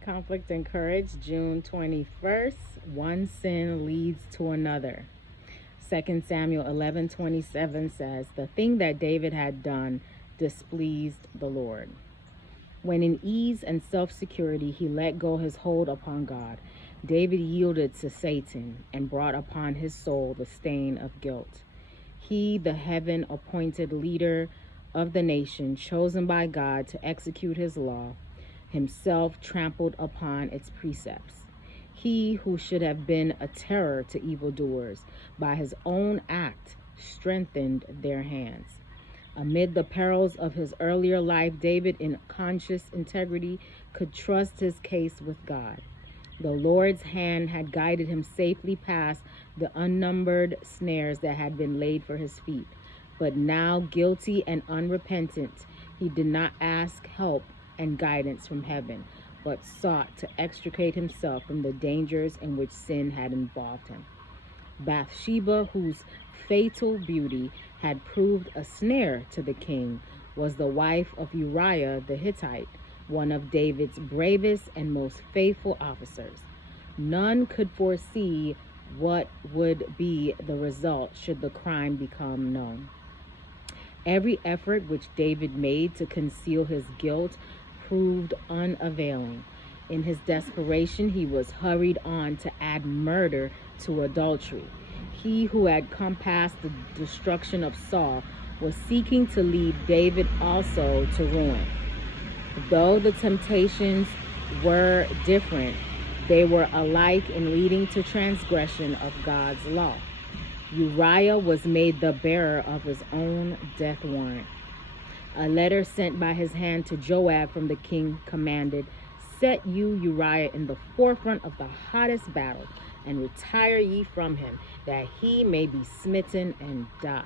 Conflict and Courage, June 21st. One sin leads to another. 2 Samuel 11:27 says, "The thing that David had done displeased the Lord." When in ease and self-security he let go his hold upon God, David yielded to Satan and brought upon his soul the stain of guilt. He, the heaven-appointed leader of the nation, chosen by God to execute his law, himself trampled upon its precepts. He who should have been a terror to evildoers, by his own act strengthened their hands. Amid the perils of his earlier life, David, in conscious integrity, could trust his case with God. The Lord's hand had guided him safely past the unnumbered snares that had been laid for his feet. But now, guilty and unrepentant, he did not ask help and guidance from heaven, but sought to extricate himself from the dangers in which sin had involved him. Bathsheba, whose fatal beauty had proved a snare to the king, was the wife of Uriah the Hittite, one of David's bravest and most faithful officers. None could foresee what would be the result should the crime become known. Every effort which David made to conceal his guilt proved unavailing. In his desperation, he was hurried on to add murder to adultery. He who had compassed the destruction of Saul was seeking to lead David also to ruin. Though the temptations were different, they were alike in leading to transgression of God's law. Uriah was made the bearer of his own death warrant. A letter sent by his hand to Joab from the king commanded, "Set you, Uriah, in the forefront of the hottest battle, and retire ye from him, that he may be smitten and die."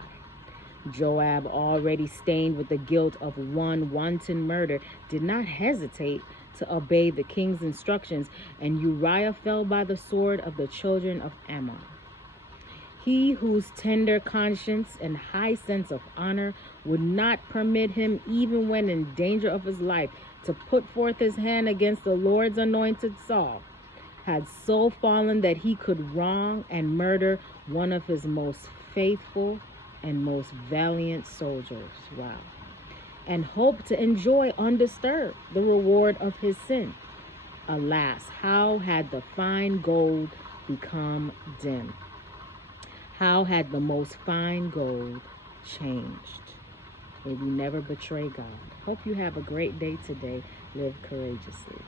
Joab, already stained with the guilt of one wanton murder, did not hesitate to obey the king's instructions, and Uriah fell by the sword of the children of Ammon. He whose tender conscience and high sense of honor would not permit him, even when in danger of his life, to put forth his hand against the Lord's anointed Saul, had so fallen that he could wrong and murder one of his most faithful and most valiant soldiers. Wow. And hope to enjoy undisturbed the reward of his sin. Alas, how had the fine gold become dim? How had the most fine gold changed? May we never betray God. Hope you have a great day today. Live courageously.